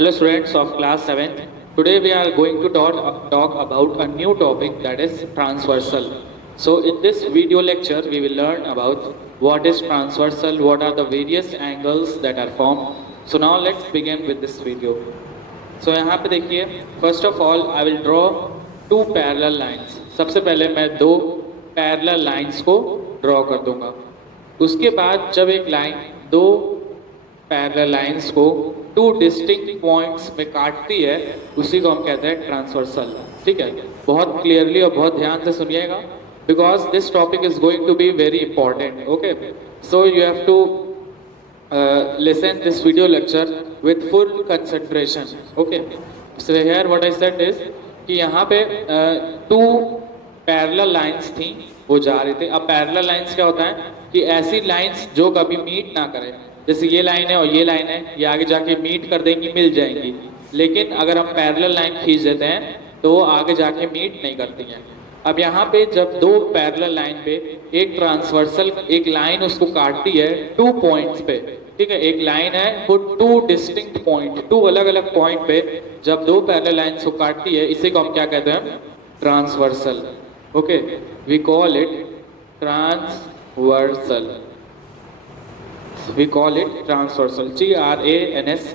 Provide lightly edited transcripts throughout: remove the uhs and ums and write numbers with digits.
Hello students of class 7th. Today we are going to talk about a new topic, that is transversal. So in this video lecture we will learn about what is transversal, what are the various angles that are formed. So now let's begin with this video. So यहाँ पे देखिए, first of all I will draw two parallel lines. सबसे पहले मैं दो parallel lines को draw कर दूंगा. उसके बाद जब एक लाइन दो पैरेलल लाइंस को टू डिस्टिंक्ट पॉइंट्स में काटती है, उसी को हम कहते हैं ट्रांसवर्सल. ठीक है, बहुत क्लियरली और बहुत ध्यान से सुनिएगा, because this topic is going to be very important. Okay, so you have to listen this video lecture with full concentration. Okay, so here what I said is कि यहाँ पे टू पैरेलल लाइंस थी, वो जा रही थी. अब parallel lines क्या होता है कि ऐसी लाइंस जो कभी मीट ना करें. जैसे ये लाइन है और ये लाइन है, ये आगे जाके मीट कर देंगी, मिल जाएंगी. लेकिन अगर हम पैरेलल लाइन खींच देते हैं तो वो आगे जाके मीट नहीं करती हैं. अब यहाँ पे जब दो पैरेलल लाइन पे एक ट्रांसवर्सल एक लाइन उसको काटती है टू पॉइंट्स पे. ठीक है, एक लाइन है वो टू डिस्टिंक्ट पॉइंट, टू अलग अलग पॉइंट पे जब दो पैरेलल लाइन्स को काटती है, इसी को हम क्या कहते हैं? Transversal. Okay, we call it transversal. We call it transversal. TRANSVERSAL.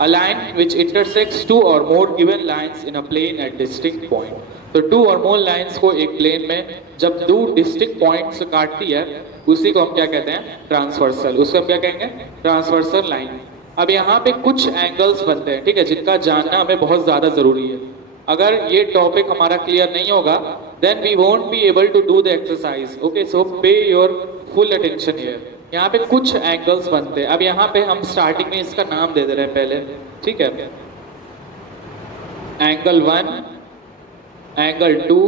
A line which intersects two or more given lines in a plane at distinct point. तो टू और मोर लाइंस को एक प्लेन में जब दो डिस्टिंक्ट पॉइंट्स काटती है, उसी को हम क्या कहते हैं? ट्रांसवर्सल. उसको हम क्या कहेंगे? Transversal line. अब यहाँ पे कुछ एंगल्स बनते हैं, ठीक है, जिनका जानना हमें बहुत ज़्यादा ज़रूरी है. अगर ये टॉपिक हमारा क्लियर नहीं होगा, then we won't be able to do the exercise. Okay, so pay your full attention here. यहाँ पे कुछ एंगल्स बनते हैं. अब यहाँ पे हम स्टार्टिंग में इसका नाम दे दे रहे हैं पहले. ठीक है, एंगल 1, एंगल 2,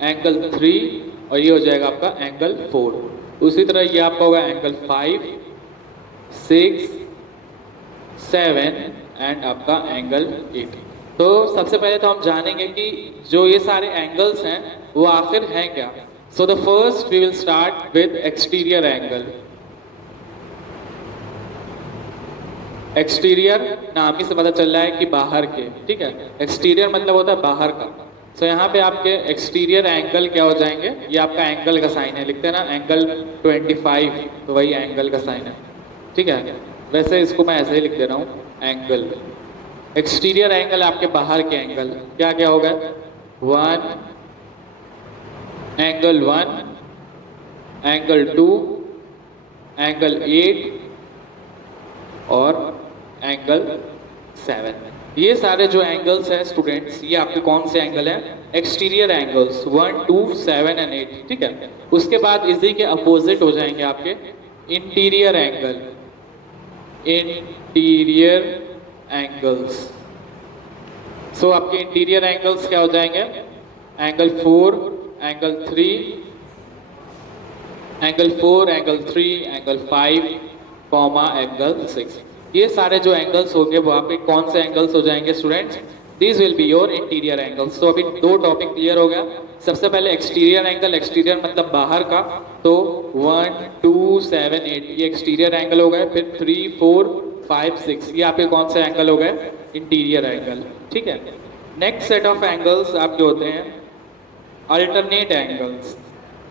एंगल 3 और ये हो जाएगा आपका एंगल 4. उसी तरह ये आपका होगा एंगल 5, 6, 7 एंड आपका एंगल 8. तो सबसे पहले तो हम जानेंगे कि जो ये सारे एंगल्स हैं वो आखिर हैं क्या. So the first we will start with exterior angle. Exterior नाम ही से पता चल रहा है कि बाहर के. ठीक है, एक्सटीरियर मतलब होता है बाहर का. सो यहाँ पे आपके एक्सटीरियर एंगल क्या हो जाएंगे? ये आपका एंगल का साइन है, लिखते हैं ना एंगल 25, तो वही एंगल का साइन है. ठीक है, वैसे इसको मैं ऐसे ही लिख दे रहा हूँ एंगल. एक्सटीरियर एंगल आपके बाहर के एंगल क्या क्या होगा? 1, एंगल 1, एंगल 2, एंगल 8 और एंगल 7. ये सारे जो एंगल्स हैं स्टूडेंट्स, ये आपके कौन से एंगल हैं? Exterior angles 1, 2, 7 and 8. ठीक है, उसके बाद इसी के अपोजिट हो जाएंगे आपके interior angle. Interior angles. So आपके इंटीरियर एंगल्स क्या हो जाएंगे? Angle 4, angle 3, angle 4, angle 3, angle 5, comma angle 6. ये सारे जो एंगल्स होंगे वो आपके कौन से एंगल्स हो जाएंगे students? This will be your interior angles. तो अभी दो टॉपिक क्लियर हो गया. सबसे पहले एक्सटीरियर एंगल, एक्सटीरियर मतलब बाहर का, तो 1, 2, 7, 8 ये एक्सटीरियर एंगल हो गए. फिर 3, 4, 5, 6 ये आपके कौन से एंगल हो गए? Interior angle. ठीक है, नेक्स्ट सेट ऑफ एंगल्स आपके होते हैं अल्टरनेट एंगल्स.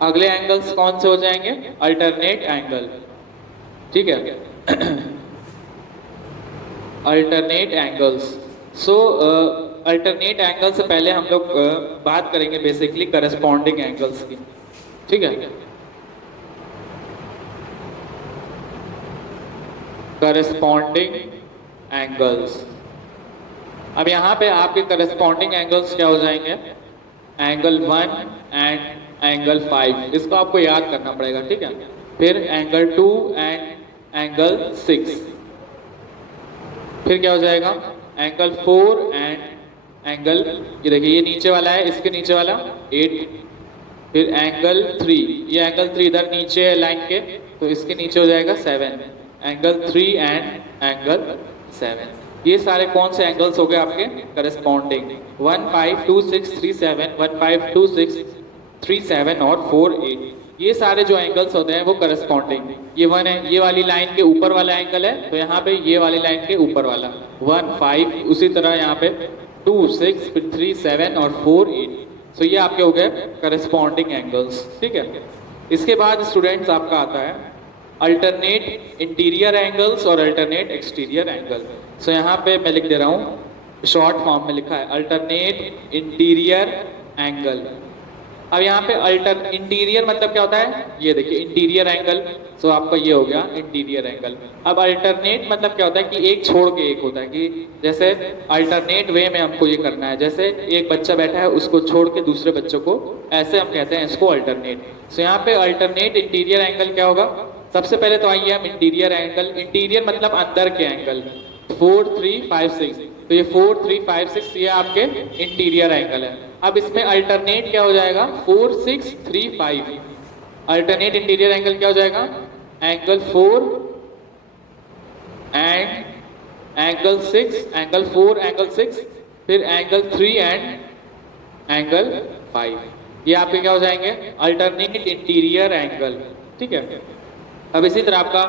अगले एंगल्स कौन से हो जाएंगे? Alternate angle. ठीक है, अल्टरनेट एंगल्स. सो अल्टरनेट एंगल से पहले हम लोग बात करेंगे बेसिकली करस्पॉन्डिंग एंगल्स की. ठीक है, करस्पॉन्डिंग एंगल्स. अब यहाँ पे आपके करस्पॉन्डिंग एंगल्स क्या हो जाएंगे? Angle 1 and angle 5. इसको आपको याद करना पड़ेगा. ठीक है, फिर एंगल 2 एंड एंगल 6. फिर क्या हो जाएगा? एंगल 4 एंड एंगल, ये देखिए ये नीचे वाला है, इसके नीचे वाला 8. फिर एंगल 3, ये एंगल 3 इधर नीचे है लाइन के, तो इसके नीचे हो जाएगा 7. Angle 3 and angle 7. ये सारे कौन से एंगल्स हो गए आपके? करस्पॉन्डिंग. 1, 5, 2, 6, 3, 7, 1, 5, 2, 6, 3, 7 और 4, 8. ये सारे जो एंगल्स होते हैं वो करस्पॉन्डिंग, ये 1 है, ये वाली लाइन के ऊपर वाला एंगल है, तो यहाँ पे ये वाली लाइन के ऊपर वाला 1 5, उसी तरह यहाँ पे 2 6, फिर 3 7 और 4 8। सो ये आपके हो गए करस्पॉन्डिंग एंगल्स, ठीक है। इसके बाद स्टूडेंट्स आपका आता है अल्टरनेट इंटीरियर एंगल्स और अल्टरनेट एक्सटीरियर एंगल। सो यहाँ पे मैं लिख दे रहा हूँ, शॉर्ट फॉर्म में लिखा है अल्टरनेट इंटीरियर एंगल। अब यहाँ पे अल्टर इंटीरियर मतलब क्या होता है, ये देखिए इंटीरियर एंगल, सो आपका ये हो गया इंटीरियर एंगल। अब अल्टरनेट मतलब क्या होता है कि एक छोड़ के एक होता है, कि जैसे अल्टरनेट वे में हमको ये करना है, जैसे एक बच्चा बैठा है उसको छोड़ के दूसरे बच्चों को, ऐसे हम कहते हैं इसको अल्टरनेट। सो यहाँ पे अल्टरनेट इंटीरियर एंगल क्या होगा, सबसे पहले तो आइए हम इंटीरियर एंगल, इंटीरियर मतलब अंदर के एंगल, 4 3 5 6, तो ये 4 3 5 6 ये आपके इंटीरियर एंगल है। अब इसमें अल्टरनेट क्या हो जाएगा, 4 6 3 5, अल्टरनेट इंटीरियर एंगल क्या हो जाएगा, angle 4 and angle 6, angle 4 angle 6, फिर एंगल 3 एंड एंगल 5, ये आपके क्या हो जाएंगे अल्टरनेट इंटीरियर एंगल, ठीक है। अब इसी तरह आपका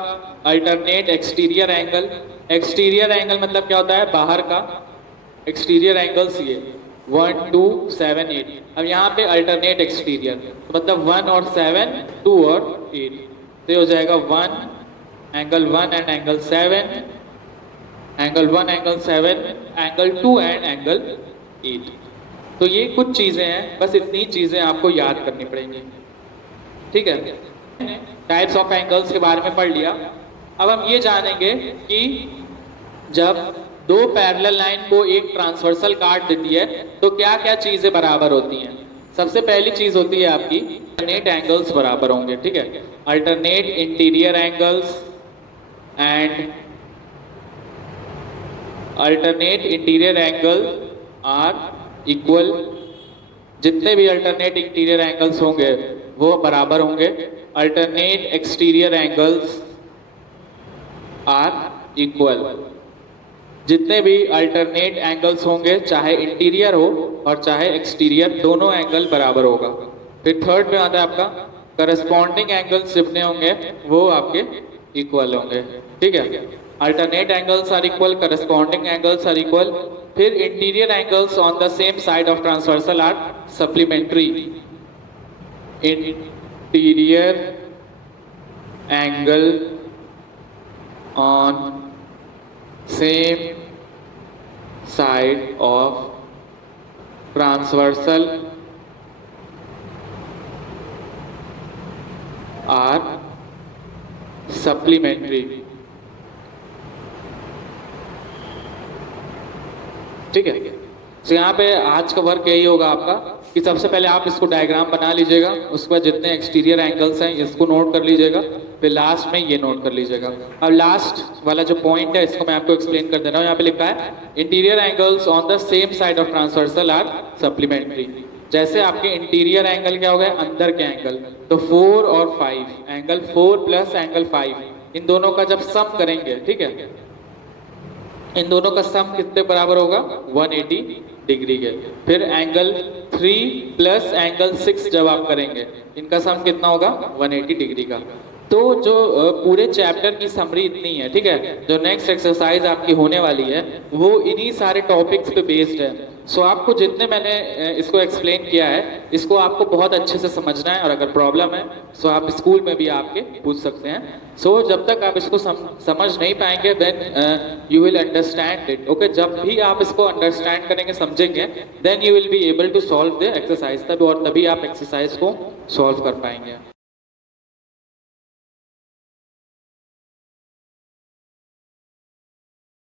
alternate exterior angle, exterior angle मतलब क्या होता है, बाहर का, एक्सटीरियर एंगल्स ये 1 2 7 8। अब यहाँ पे अल्टरनेट एक्सटीरियर तो मतलब 1 और 7 2 और 8, तो ये हो जाएगा 1 angle 1 and angle 7, angle 1 angle 7, angle 2 and angle 8। तो ये कुछ चीज़ें हैं, बस इतनी चीज़ें आपको याद करनी पड़ेंगी, ठीक है। टाइप्स ऑफ एंगल्स के बारे में पढ़ लिया। अब हम ये जानेंगे कि जब दो पैरेलल लाइन को एक ट्रांसवर्सल काट देती है तो क्या क्या चीजें बराबर होती हैं। सबसे पहली चीज होती है आपकी अल्टरनेट एंगल्स बराबर होंगे, ठीक है। Alternate interior angles and alternate interior angle are equal, जितने भी अल्टरनेट इंटीरियर एंगल्स होंगे वो बराबर होंगे। Alternate exterior angles are equal, जितने भी अल्टरनेट एंगल्स होंगे चाहे इंटीरियर हो और चाहे एक्सटीरियर, दोनों एंगल बराबर होगा। फिर थर्ड में आता है आपका करस्पॉन्डिंग एंगल्स जितने होंगे वो आपके इक्वल होंगे, ठीक है। Alternate angles are equal, corresponding angles are equal. फिर interior angles on the same side of transversal are supplementary. Interior angle on same side of transversal are supplementary, ठीक है। तो यहाँ पे आज का वर्क यही होगा आपका कि सबसे पहले आप इसको डायग्राम बना लीजिएगा, उसके बाद जितने एक्सटीरियर एंगल्स हैं इसको नोट कर लीजिएगा, फिर लास्ट में ये नोट कर लीजिएगा। अब लास्ट वाला जो पॉइंट है इसको मैं आपको एक्सप्लेन कर दे रहा हूँ। यहाँ पे लिखा है interior angles on the same side of transversal are supplementary. जैसे आपके इंटीरियर एंगल क्या हो गए, अंदर के एंगल, तो 4 और 5, एंगल 4 प्लस एंगल 5, इन दोनों का जब सम करेंगे, ठीक है, इन दोनों का सम कितने बराबर होगा, 180 डिग्री के। फिर एंगल 3 प्लस एंगल 6 जब आप करेंगे इनका सम कितना होगा, 180 डिग्री का। तो जो पूरे चैप्टर की समरी इतनी है, ठीक है। जो नेक्स्ट एक्सरसाइज आपकी होने वाली है वो इन्हीं सारे टॉपिक्स पे बेस्ड है। सो आपको जितने मैंने इसको एक्सप्लेन किया है इसको आपको बहुत अच्छे से समझना है, और अगर प्रॉब्लम है सो आप स्कूल में भी आके पूछ सकते हैं। सो जब तक आप इसको समझ नहीं पाएंगे then you will understand it, okay. जब भी आप इसको अंडरस्टैंड करेंगे, समझेंगे, then you will be able to solve the exercise, तभी आप एक्सरसाइज को सॉल्व कर पाएंगे।